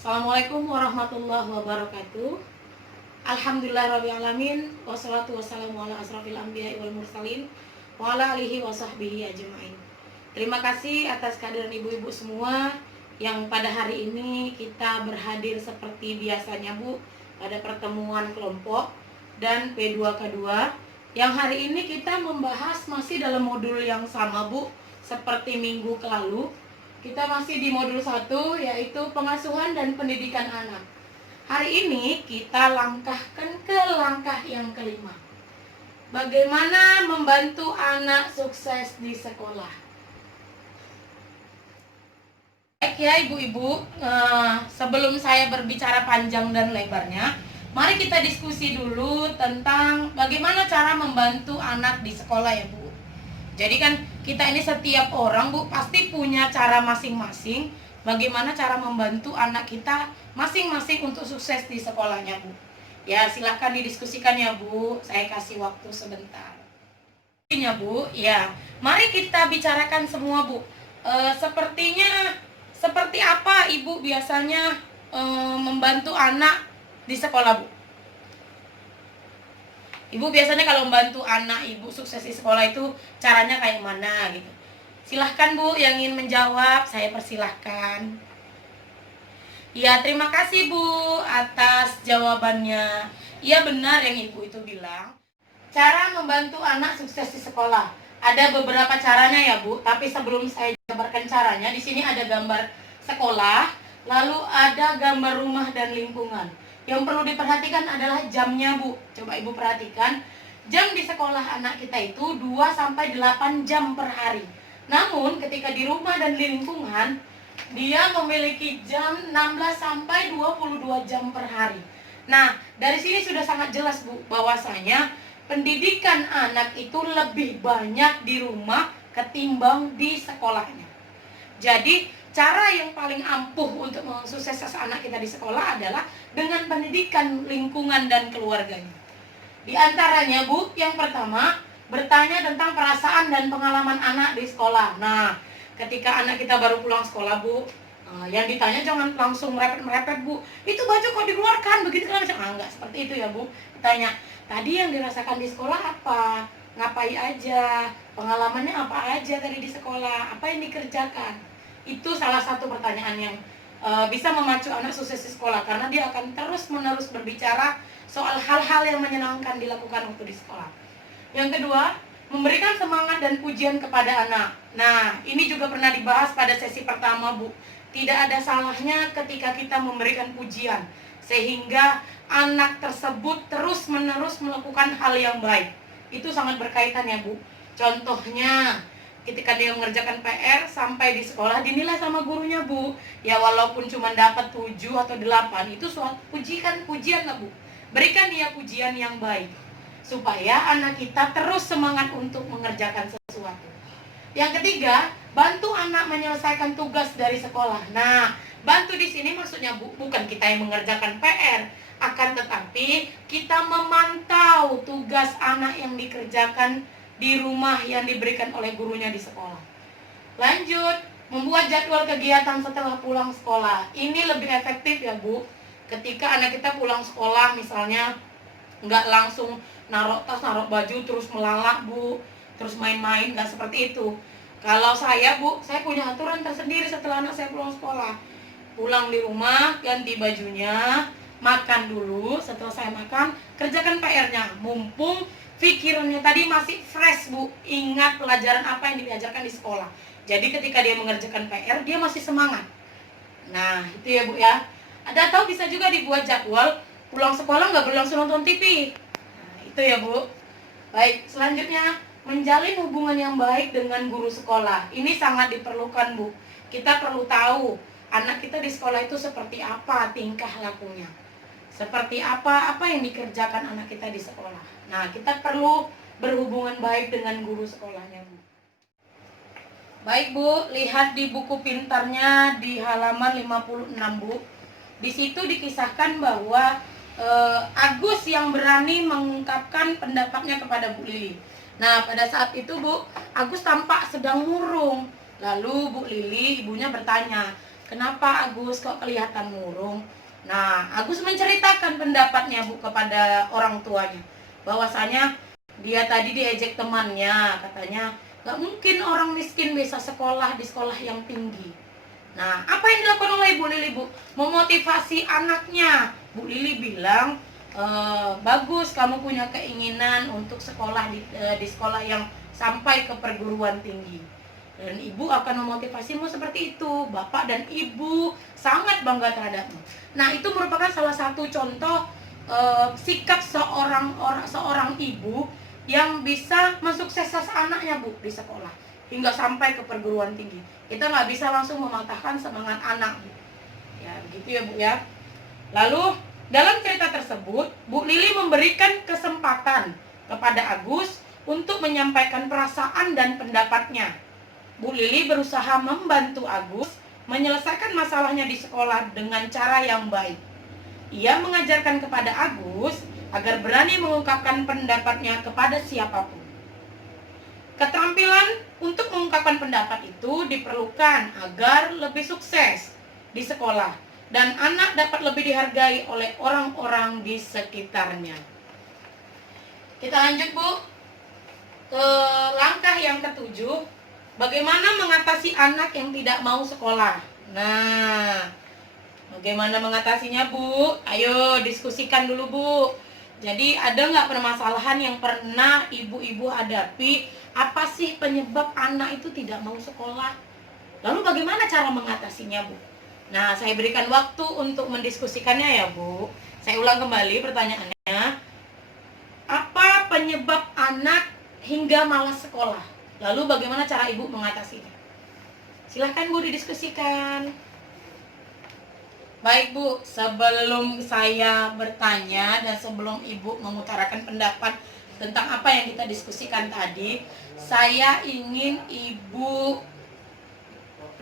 Assalamualaikum warahmatullahi wabarakatuh. Alhamdulillahirrahmanirrahim. Wassalatu wassalamu ala asrafil anbiya wal mursalin wa ala alihi wa sahbihi ajma'in. Terima kasih atas kehadiran ibu-ibu semua yang pada hari ini kita berhadir seperti biasanya Bu pada pertemuan kelompok dan P2K2 yang hari ini kita membahas masih dalam modul yang sama Bu seperti minggu lalu. Kita masih di modul 1 yaitu pengasuhan dan pendidikan anak. Hari ini kita langkahkan ke langkah yang kelima. Bagaimana membantu anak sukses di sekolah. Baik ya ibu-ibu, sebelum saya berbicara panjang dan lebarnya, mari kita diskusi dulu tentang bagaimana cara membantu anak di sekolah ya Bu. Jadi kan kita ini setiap orang Bu pasti punya cara masing-masing bagaimana cara membantu anak kita masing-masing untuk sukses di sekolahnya Bu. Ya silahkan didiskusikan ya Bu, saya kasih waktu sebentar. Ya Bu, ya mari kita bicarakan semua Bu. Sepertinya seperti apa Ibu biasanya membantu anak di sekolah Bu? Ibu biasanya kalau membantu anak ibu sukses di sekolah itu caranya kayak mana gitu. Silahkan Bu yang ingin menjawab, saya persilahkan. Ya terima kasih Bu atas jawabannya. Iya benar yang ibu itu bilang. Cara membantu anak sukses di sekolah. Ada beberapa caranya ya Bu, tapi sebelum saya jabarkan caranya, di sini ada gambar sekolah, lalu ada gambar rumah dan lingkungan. Yang perlu diperhatikan adalah jamnya Bu. Coba Ibu perhatikan, jam di sekolah anak kita itu 2-8 jam per hari. Namun ketika di rumah dan di lingkungan, dia memiliki jam 16-22 jam per hari. Nah, dari sini sudah sangat jelas Bu, bahwasanya pendidikan anak itu lebih banyak di rumah ketimbang di sekolahnya. Jadi cara yang paling ampuh untuk mensukseskan anak kita di sekolah adalah dengan pendidikan lingkungan dan keluarganya. Di antaranya Bu, yang pertama bertanya tentang perasaan dan pengalaman anak di sekolah. Nah, ketika anak kita baru pulang sekolah Bu, yang ditanya jangan langsung merepet-merepet Bu. Itu baju kok dikeluarkan begitu kan? Enggak seperti itu ya Bu. Ditanya, tadi yang dirasakan di sekolah apa? Ngapain aja? Pengalamannya apa aja tadi di sekolah? Apa yang dikerjakan? Itu salah satu pertanyaan yang bisa memacu anak sukses di sekolah, karena dia akan terus-menerus berbicara soal hal-hal yang menyenangkan dilakukan waktu di sekolah. Yang kedua, memberikan semangat dan pujian kepada anak. Nah, ini juga pernah dibahas pada sesi pertama Bu. Tidak ada salahnya ketika kita memberikan pujian, sehingga anak tersebut terus-menerus melakukan hal yang baik. Itu sangat berkaitan ya Bu. Contohnya, ketika dia mengerjakan PR sampai di sekolah dinilai sama gurunya Bu, ya walaupun cuma dapat 7 atau 8, itu suatu pujian lah Bu. Berikan dia pujian yang baik supaya anak kita terus semangat untuk mengerjakan sesuatu. Yang ketiga, bantu anak menyelesaikan tugas dari sekolah. Nah, bantu di sini maksudnya Bu, bukan kita yang mengerjakan PR, akan tetapi kita memantau tugas anak yang dikerjakan di rumah yang diberikan oleh gurunya di sekolah. Lanjut, membuat jadwal kegiatan setelah pulang sekolah. Ini lebih efektif ya Bu. Ketika anak kita pulang sekolah misalnya nggak langsung naruh tas, naruh baju terus melalak Bu, terus main-main, nggak seperti itu. Kalau saya Bu, saya punya aturan tersendiri setelah anak saya pulang sekolah. Pulang di rumah, ganti bajunya, makan dulu. Setelah saya makan, kerjakan PR-nya. Mumpung pikirannya tadi masih fresh Bu, ingat pelajaran apa yang diajarkan di sekolah. Jadi ketika dia mengerjakan PR, dia masih semangat. Nah itu ya Bu ya. Ada atau bisa juga dibuat jadwal pulang sekolah nggak berlangsung nonton TV. Nah itu ya Bu. Baik, selanjutnya menjalin hubungan yang baik dengan guru sekolah. Ini sangat diperlukan Bu. Kita perlu tahu anak kita di sekolah itu seperti apa tingkah lakunya, seperti apa yang dikerjakan anak kita di sekolah. Nah, kita perlu berhubungan baik dengan guru sekolahnya, Bu. Baik, Bu, lihat di buku pintarnya di halaman 56, Bu. Di situ dikisahkan bahwa Agus yang berani mengungkapkan pendapatnya kepada Bu Lili. Nah, pada saat itu, Bu, Agus tampak sedang murung. Lalu Bu Lili, ibunya bertanya, kenapa Agus kok kelihatan murung? Nah, Agus menceritakan pendapatnya Bu kepada orang tuanya, bahwasanya dia tadi diejek temannya, katanya gak mungkin orang miskin bisa sekolah di sekolah yang tinggi. Nah, apa yang dilakukan oleh Ibu Lili, Bu? Memotivasi anaknya. Bu Lili bilang, bagus kamu punya keinginan untuk sekolah di sekolah yang sampai ke perguruan tinggi. Dan ibu akan memotivasimu seperti itu. Bapak dan ibu sangat bangga terhadapmu. Nah, itu merupakan salah satu contoh sikap seorang ibu yang bisa mensukseskan anaknya, Bu, di sekolah hingga sampai ke perguruan tinggi. Kita nggak bisa langsung mematahkan semangat anak, Bu. Ya, begitu ya, Bu ya. Lalu dalam cerita tersebut, Bu Lili memberikan kesempatan kepada Agus untuk menyampaikan perasaan dan pendapatnya. Bu Lili berusaha membantu Agus menyelesaikan masalahnya di sekolah dengan cara yang baik. Ia mengajarkan kepada Agus agar berani mengungkapkan pendapatnya kepada siapapun. Keterampilan untuk mengungkapkan pendapat itu diperlukan agar lebih sukses di sekolah dan anak dapat lebih dihargai oleh orang-orang di sekitarnya. Kita lanjut, Bu, ke langkah yang ketujuh, bagaimana mengatasi anak yang tidak mau sekolah. Nah, bagaimana mengatasinya, Bu? Ayo diskusikan dulu, Bu. Jadi ada nggak permasalahan yang pernah ibu-ibu hadapi? Apa sih penyebab anak itu tidak mau sekolah? Lalu bagaimana cara mengatasinya, Bu? Nah, saya berikan waktu untuk mendiskusikannya ya, Bu. Saya ulang kembali pertanyaannya. Apa penyebab anak hingga malas sekolah? Lalu bagaimana cara ibu mengatasinya? Silahkan, Bu, didiskusikan. Baik, Bu, sebelum saya bertanya dan sebelum Ibu mengutarakan pendapat tentang apa yang kita diskusikan tadi, saya ingin Ibu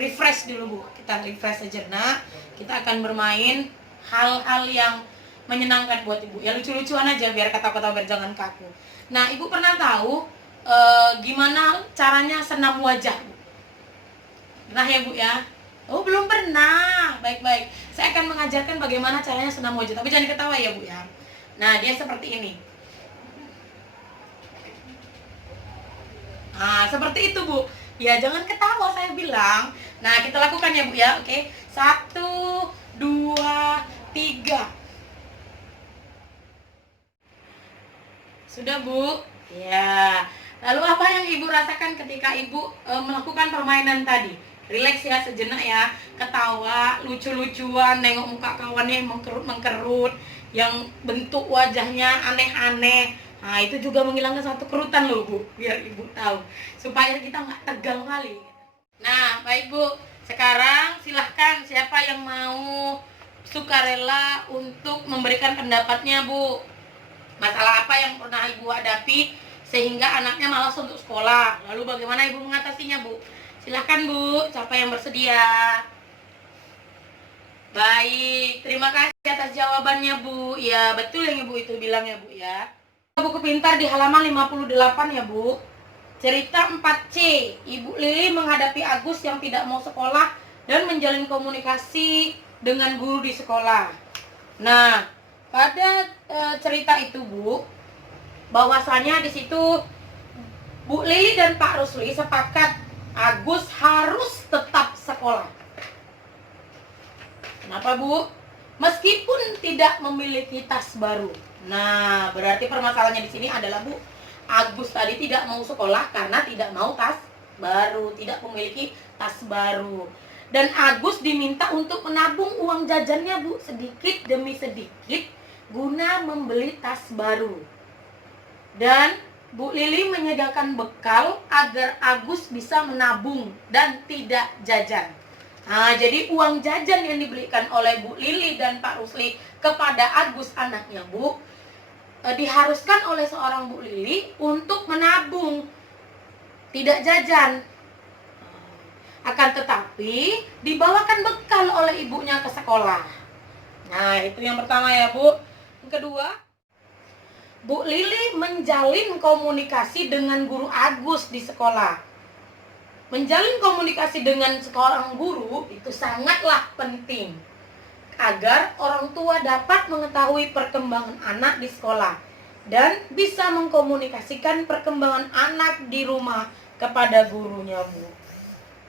refresh dulu, Bu. Kita refresh sejenak. Kita akan bermain hal-hal yang menyenangkan buat Ibu. Ya lucu-lucuan aja biar kata-kata jangan kaku. Nah, Ibu pernah tahu gimana caranya senam wajah, Bu? Pernah ya, Bu ya? Oh, belum pernah. Baik-baik. Saya akan mengajarkan bagaimana caranya senam wajah. Tapi jangan ketawa ya, Bu ya. Nah, dia seperti ini. Nah, seperti itu, Bu. Ya, jangan ketawa saya bilang. Nah, kita lakukan ya, Bu ya. Oke. 1, 2, 3. Sudah, Bu? Ya. Lalu apa yang Ibu rasakan ketika Ibu melakukan permainan tadi? Rileks ya sejenak ya, ketawa, lucu-lucuan, nengok muka kawannya yang mengkerut-mengkerut, yang bentuk wajahnya aneh-aneh. Nah, itu juga menghilangkan satu kerutan loh, Bu, biar Ibu tahu, supaya kita nggak tegang kali. Nah, baik, Bu, sekarang silahkan siapa yang mau sukarela untuk memberikan pendapatnya, Bu. Masalah apa yang pernah Ibu hadapi sehingga anaknya malas untuk sekolah, lalu bagaimana Ibu mengatasinya, Bu? Silahkan, Bu, siapa yang bersedia? Baik, terima kasih atas jawabannya, Bu. Ya, betul yang Ibu itu bilang ya, Bu ya. Buku pintar di halaman 58 ya, Bu. Cerita 4C, Ibu Lili menghadapi Agus yang tidak mau sekolah dan menjalin komunikasi dengan guru di sekolah. Nah, pada cerita itu, Bu, bahwasanya di situ Bu Lili dan Pak Rusli sepakat Agus harus tetap sekolah. Kenapa, Bu? Meskipun tidak memiliki tas baru. Nah, berarti permasalahannya di sini adalah, Bu, Agus tadi tidak mau sekolah karena tidak mau tas baru, tidak memiliki tas baru. Dan Agus diminta untuk menabung uang jajannya, Bu, sedikit demi sedikit guna membeli tas baru. Dan Bu Lili menyediakan bekal agar Agus bisa menabung dan tidak jajan. Nah, jadi uang jajan yang diberikan oleh Bu Lili dan Pak Rusli kepada Agus anaknya, Bu, diharuskan oleh seorang Bu Lili untuk menabung, tidak jajan. Akan tetapi dibawakan bekal oleh ibunya ke sekolah. Nah, itu yang pertama ya, Bu. Yang kedua, Bu Lili menjalin komunikasi dengan guru Agus di sekolah. Menjalin komunikasi dengan seorang guru itu sangatlah penting agar orang tua dapat mengetahui perkembangan anak di sekolah dan bisa mengkomunikasikan perkembangan anak di rumah kepada gurunya, Bu.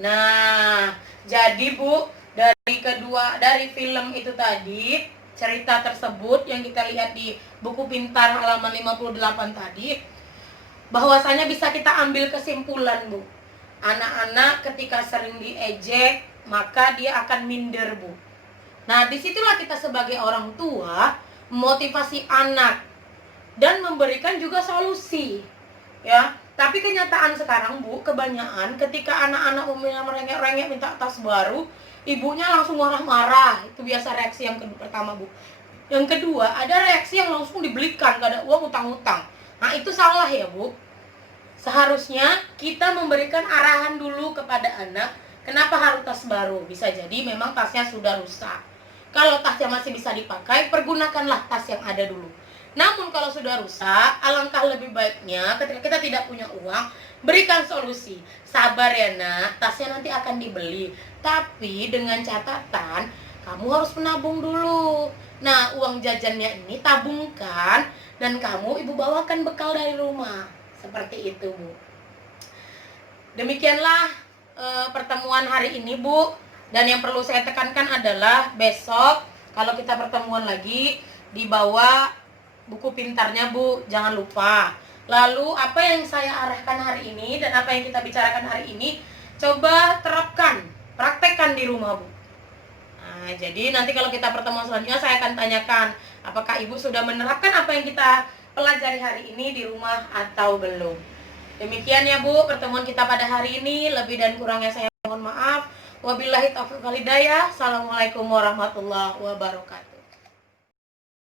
Nah, jadi Bu, dari film itu tadi, cerita tersebut yang kita lihat di buku pintar halaman 58 tadi, bahwasanya bisa kita ambil kesimpulan, Bu. Anak-anak ketika sering diejek, maka dia akan minder, Bu. Nah, disitulah kita sebagai orang tua motivasi anak dan memberikan juga solusi, ya. Tapi kenyataan sekarang, Bu, kebanyakan ketika anak-anak umumnya merengek-rengek minta tas baru, ibunya langsung marah-marah. Itu biasa reaksi yang pertama, Bu. Yang kedua, ada reaksi yang langsung dibelikan, gak ada uang, utang-utang. Nah, itu salah ya, Bu. Seharusnya kita memberikan arahan dulu kepada anak, kenapa harus tas baru? Bisa jadi memang tasnya sudah rusak. Kalau tasnya masih bisa dipakai, pergunakanlah tas yang ada dulu. Namun kalau sudah rusak, alangkah lebih baiknya ketika kita tidak punya uang, berikan solusi. Sabar ya nak, tasnya nanti akan dibeli. Tapi dengan catatan, kamu harus menabung dulu. Nah, uang jajannya ini tabungkan dan kamu ibu bawakan bekal dari rumah. Seperti itu, Bu. Demikianlah pertemuan hari ini, Bu. Dan yang perlu saya tekankan adalah besok kalau kita pertemuan lagi dibawa buku pintarnya, Bu, jangan lupa. Lalu apa yang saya arahkan hari ini dan apa yang kita bicarakan hari ini coba terapkan, praktekkan di rumah, Bu. Nah, jadi nanti kalau kita pertemuan selanjutnya saya akan tanyakan apakah Ibu sudah menerapkan apa yang kita pelajari hari ini di rumah atau belum. Demikian ya, Bu, pertemuan kita pada hari ini. Lebih dan kurangnya saya mohon maaf. Wabillahi taufiq wal hidayah. Assalamualaikum warahmatullahi wabarakatuh.